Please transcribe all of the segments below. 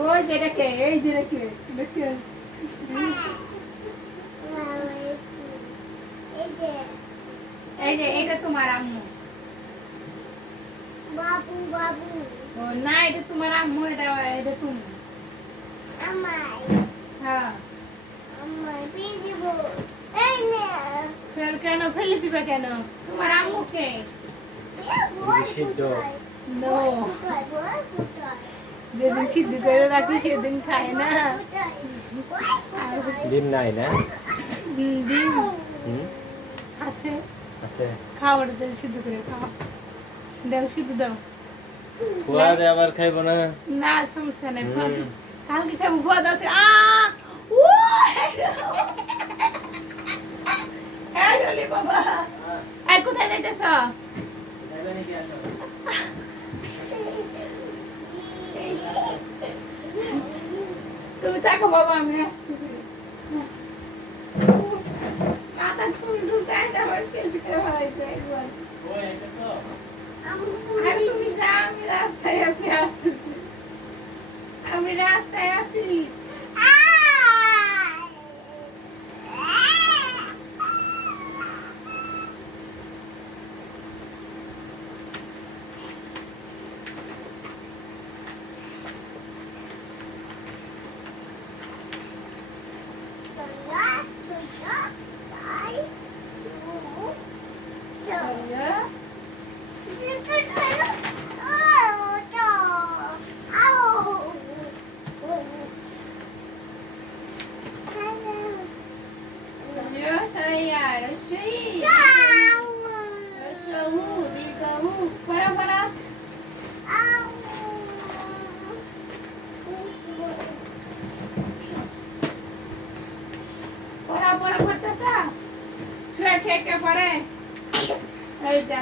ওই যে রেখে এই যে রেখে রেখে এই যে এটা তোমার আম্মু বাবু বাবু ও না এটা তোমার আম্মু এটা এটা তুমি আমার হ্যাঁ আমার পিজিবো এই নে ফেল কেন ফেলে দিবে কেন তোমার আম্মুকে সিদ্ধ নো কোথায় যেদিন সিদ্ধ করে রাখি সেদিন খায় না ডিম নাই না ডিম হুম আছে আছে খাওয়ার দিলে সিদ্ধ করে খাও দাও সিদ্ধ দাও খোয়া দে আবার খাইব না না সমস্যা নেই হুম। কালকে খাবো পদ আছে ও এই রলি বাবা এই কোথায় যাইতেছ তুমি থাকো বাবা আমি আসতেছি মাথা চুল ঢুকাই না আমার শেষ করে ফেলাইছে একবার আরে তুমি যাও আমি রাস্তায় আছি আসতেছি আমি রাস্তায় আছি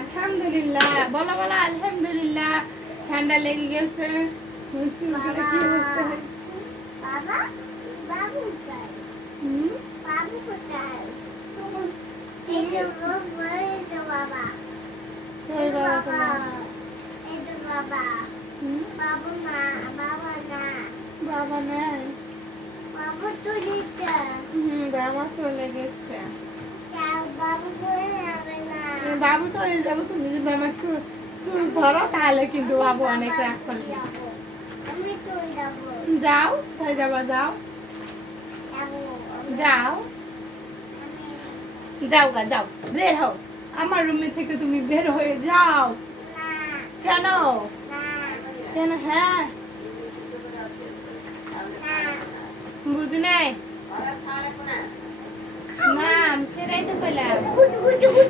আলহামদুলিল্লাহ বলো বলো আলহামদুলিল্লাহ ঠান্ডা লেগে গেছে বাবা বাবু কোথায় বাবু কোথায় এই যে বাবা এই বাবা এই যে বাবা বাবু না বাবা না বাবা নাই বাবু তো দিতে বাবা চলে গেছে বাবু করে যাবে না বাবু চলে যাবো তুমি যদি আমার চুল ধরো তাহলে কিন্তু বাবু অনেক রাগ করবে আমি তো যাবো যাও তাই যাবা যাও যাবো যাও যাও গা যাও বের হও আমার রুমে থেকে তুমি বের হয়ে যাও না কেন না কেন হ্যাঁ না বুঝি নাই না সেটাই তো কইলাম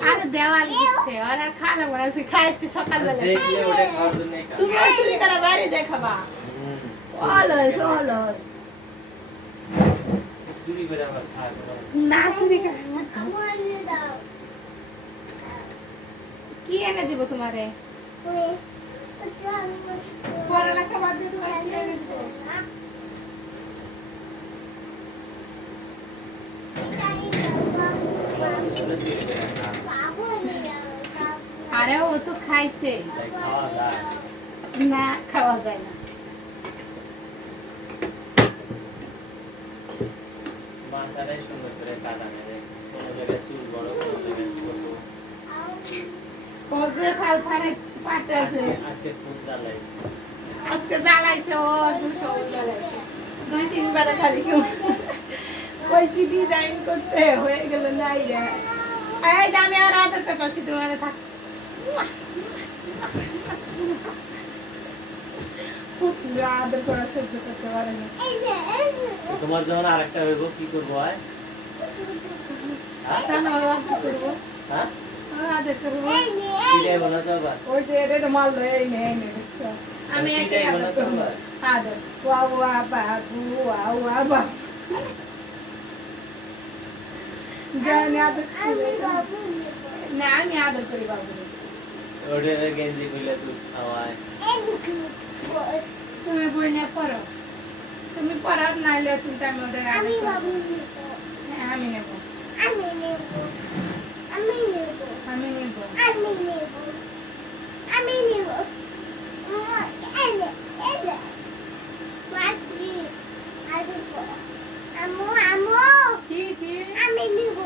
আর দেওয়াল দিচ্ছে আর আর খাওয়া বানাচ্ছি খাইছি সকালবেলা দেখলে ওটা খাওয়ার জন্য তুমি চুরি করে বাইরে দেখাবা অলস অলস চুরি করে আবার খাওয়া না চুরি করে আমার নিয়ে দাও কি এনে দিব তোমারে ওই পড়ালেখা বাদ দিয়ে তোমারে কি এনে দিব? চুরি করে খাওয়া বাবু নিয়ে দাও আরে ও তো খাইছে তাই খাওয়া যায় না খাওয়া যায় না মাথাটাই সুন্দর করে কাটা নেবে কোনো জায়গায় চুল বড় কোনো জায়গায় ছোট ও যে ফাল ফারে পাটে আছে আজকে ফুল জ্বালাইছে আজকে জ্বালাইছে ও দুশো জ্বালাইছে 2-3 বার খালি কেউ কইছি ডিজাইন করতে হয়ে গেল নাই রে এই যে আমি আর আদর করতেছি তোমার থাক আদর করা সহ্য করতে পারে না তোমার যখন আরেকটা হইব কি করবো আয় কেন আদর করবো হ্যাঁ আদর করবো ফিরে বলো তো আবার ওই যে এটা মাল এই নে দেখছো আমি একে আদর করবো আদর ওয়া ওয়া বাবু ওয়া ওয়া বাবু জানি আদর আমি বাবু নিয়ে না আমি আদর করি বাবু ওটা গেঞ্জি খুলে দুধ খাওয়ায় তুমি বই নিয়ে পড়ো তুমি পড়ার নাইলে তুমি টাইম ওদের আমি বাবু নিয়ে হ্যাঁ আমি নেব আমি নেব আমি নেব আমি নেব আমি নেব আমি নেব এলে এলে আমি নেব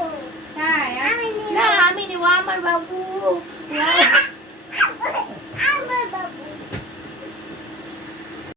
তাই আমি নেব। না আমি নেবো আমার বাবু